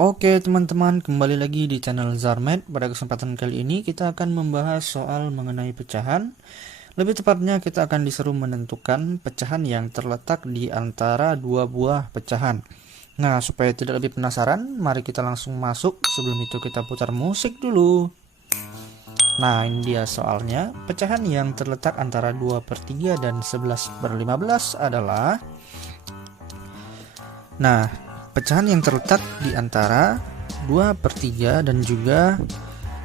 Oke teman-teman, kembali lagi di channel Zarmed. Pada kesempatan kali ini kita akan membahas soal mengenai pecahan. Lebih tepatnya kita akan disuruh menentukan pecahan yang terletak di antara dua buah pecahan. Nah, supaya tidak lebih penasaran, mari kita langsung masuk. Sebelum itu kita putar musik dulu. Nah, ini dia soalnya. Pecahan yang terletak antara 2/3 dan 11/15 adalah... Nah, pecahan yang terletak di antara 2/3 dan juga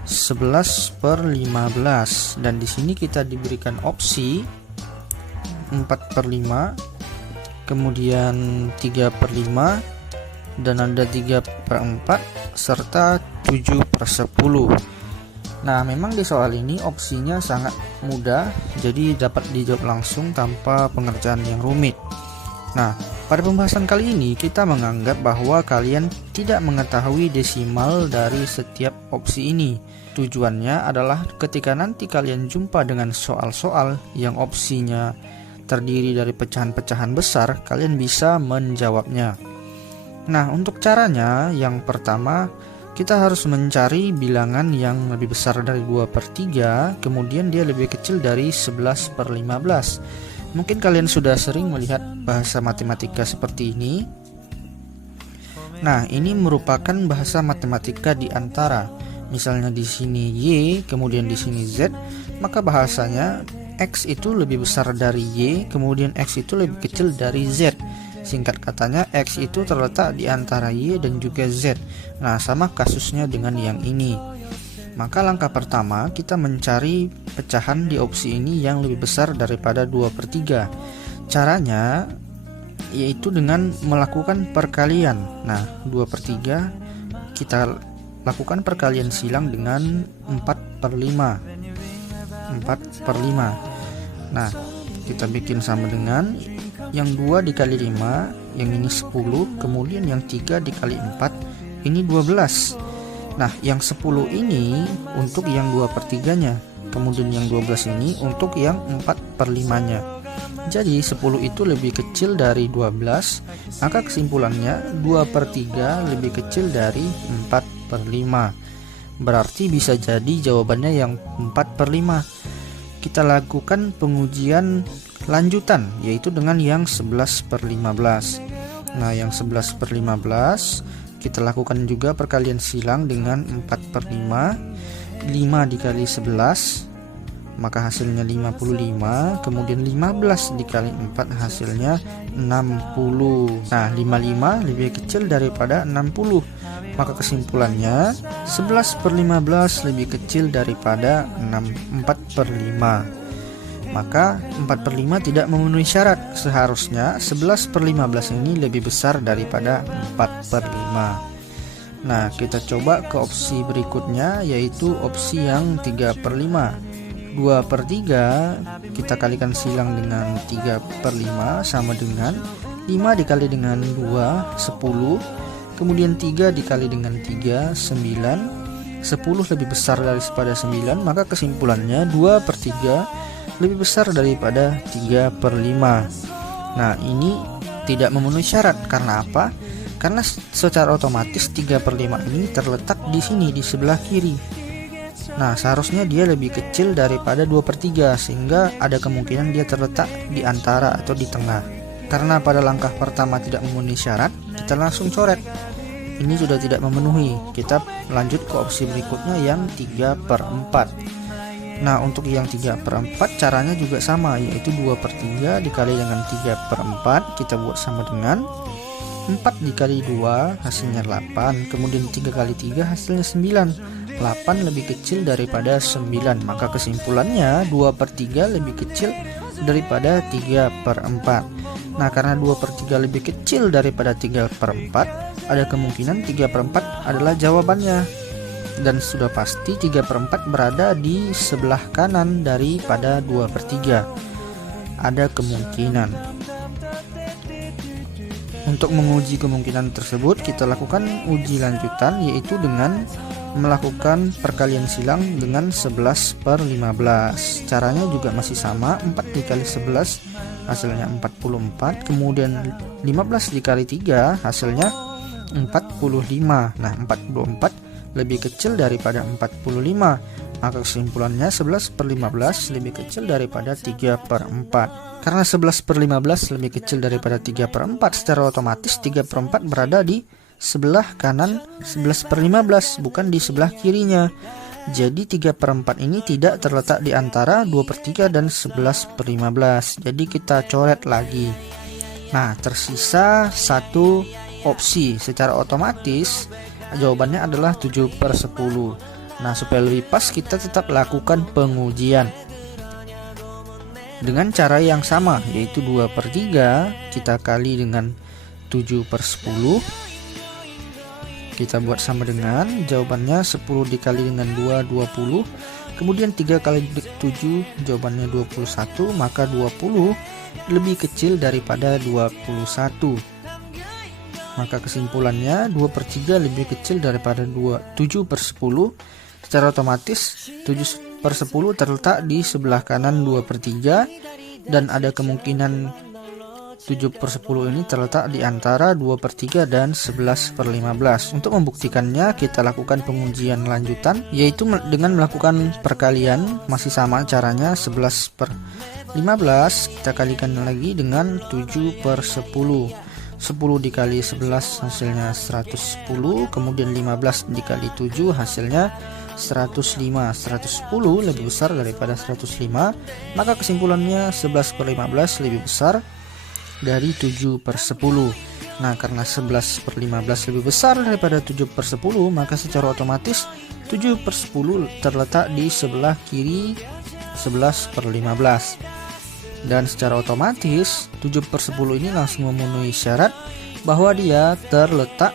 11/15, dan di sini kita diberikan opsi 4/5, kemudian 3/5, dan ada 3/4 serta 7/10. Nah, memang di soal ini opsinya sangat mudah, jadi dapat dijawab langsung tanpa pengerjaan yang rumit. Nah, pada pembahasan kali ini kita menganggap bahwa kalian tidak mengetahui desimal dari setiap opsi ini. Tujuannya adalah ketika nanti kalian jumpa dengan soal-soal yang opsinya terdiri dari pecahan-pecahan besar, kalian bisa menjawabnya. Nah, untuk caranya, yang pertama kita harus mencari bilangan yang lebih besar dari 2/3, kemudian dia lebih kecil dari 11/15. Mungkin kalian sudah sering melihat bahasa matematika seperti ini. Nah, ini merupakan bahasa matematika di antara, misalnya di sini Y, kemudian di sini Z, maka bahasanya X itu lebih besar dari Y, kemudian X itu lebih kecil dari Z. Singkat katanya, X itu terletak di antara Y dan juga Z. Nah, sama kasusnya dengan yang ini. Maka langkah pertama kita mencari pecahan di opsi ini yang lebih besar daripada 2/3. Caranya yaitu dengan melakukan perkalian. Nah, 2/3 kita lakukan perkalian silang dengan 4/5. 4/5. Nah, kita bikin sama dengan yang 2 dikali 5, yang ini 10, kemudian yang 3 dikali 4, ini 12. Nah, yang 10 ini untuk yang 2/3-nya, kemudian yang 12 ini untuk yang 4/5-nya. Jadi 10 itu lebih kecil dari 12, maka kesimpulannya 2/3 lebih kecil dari 4/5. Berarti bisa jadi jawabannya yang 4/5. Kita lakukan pengujian lanjutan, yaitu dengan yang 11/15. Nah, yang 11/15 kita lakukan juga perkalian silang dengan 4/5. 5 dikali 11 maka hasilnya 55, kemudian 15 dikali 4 hasilnya 60. Nah, 55 lebih kecil daripada 60, maka kesimpulannya 11/15 lebih kecil daripada 4/5. Maka 4/5 tidak memenuhi syarat. Seharusnya 11/15 ini lebih besar daripada 4/5. Nah, kita coba ke opsi berikutnya, yaitu opsi yang 3/5. 2/3 kita kalikan silang dengan 3/5 sama dengan 5 dikali dengan 2, 10. Kemudian 3 dikali dengan 3, 9. 10 lebih besar daripada 9, maka kesimpulannya 2/3 lebih besar daripada 3/5. Nah, ini tidak memenuhi syarat. Karena apa? Karena secara otomatis 3/5 ini terletak di sini di sebelah kiri. Nah, seharusnya dia lebih kecil daripada 2/3, sehingga ada kemungkinan dia terletak di antara atau di tengah. Karena pada langkah pertama tidak memenuhi syarat, kita langsung coret. Ini sudah tidak memenuhi. Kita lanjut ke opsi berikutnya yang 3/4. Nah, untuk yang 3/4 caranya juga sama, yaitu 2/3 dikali dengan 3/4, kita buat sama dengan 4 dikali 2 hasilnya 8, kemudian 3 kali 3 hasilnya 9. 8 lebih kecil daripada 9, maka kesimpulannya 2/3 lebih kecil daripada 3/4. Nah, karena 2/3 lebih kecil daripada 3/4, ada kemungkinan 3/4 adalah jawabannya. Dan sudah pasti 3/4 berada di sebelah kanan daripada 2/3. Ada kemungkinan. Untuk menguji kemungkinan tersebut, kita lakukan uji lanjutan, yaitu dengan melakukan perkalian silang dengan 11/15. Caranya juga masih sama, 4 dikali 11 hasilnya 44, kemudian 15 dikali 3 hasilnya 45. Nah, 44 lebih kecil daripada 45. Maka kesimpulannya 11/15 lebih kecil daripada 3/4. Karena 11/15 lebih kecil daripada 3/4, secara otomatis 3/4 berada di sebelah kanan 11/15, bukan di sebelah kirinya. Jadi 3/4 ini tidak terletak di antara 2/3 dan 11/15. Jadi kita coret lagi. Nah, tersisa satu opsi. Secara otomatis jawabannya adalah 7/10. Nah, supaya lebih pas kita tetap lakukan pengujian dengan cara yang sama, yaitu 2/3 kita kali dengan 7/10. Kita buat sama dengan jawabannya 10 dikali dengan 2, 20. Kemudian 3 kali 7, jawabannya 21. Maka 20 lebih kecil daripada 21. Maka kesimpulannya 2/3 lebih kecil daripada 7/10. Secara otomatis 7/10 terletak di sebelah kanan 2/3. Dan ada kemungkinan 7/10 ini terletak di antara 2/3 dan 11/15. Untuk membuktikannya kita lakukan pengujian lanjutan, yaitu dengan melakukan perkalian. Masih sama caranya, 11/15 kita kalikan lagi dengan 7/10. 10 dikali 11 hasilnya 110. Kemudian 15 dikali 7 hasilnya 105. 110 lebih besar daripada 105. Maka kesimpulannya 11/15 lebih besar dari 7/10. Nah, karena 11/15 lebih besar daripada 7/10, maka secara otomatis 7/10 terletak di sebelah kiri 11/15. Dan secara otomatis 7/10 ini langsung memenuhi syarat bahwa dia terletak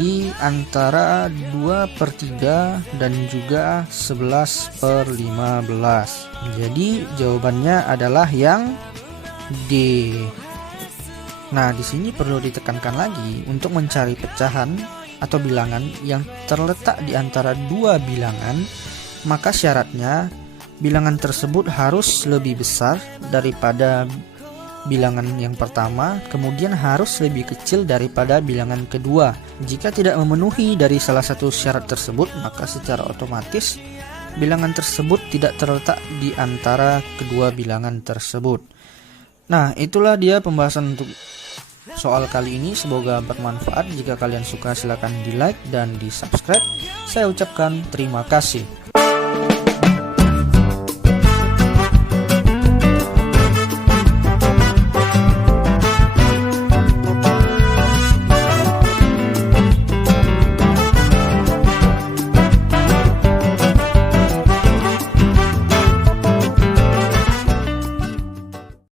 di antara 2/3 dan juga 11/15. Jadi jawabannya adalah yang D. Nah, di sini perlu ditekankan lagi, untuk mencari pecahan atau bilangan yang terletak di antara dua bilangan, maka syaratnya bilangan tersebut harus lebih besar daripada bilangan yang pertama, kemudian harus lebih kecil daripada bilangan kedua. Jika tidak memenuhi dari salah satu syarat tersebut, maka secara otomatis bilangan tersebut tidak terletak di antara kedua bilangan tersebut. Nah, itulah dia pembahasan untuk soal kali ini. Semoga bermanfaat. Jika kalian suka, silahkan di like dan di subscribe. Saya ucapkan terima kasih.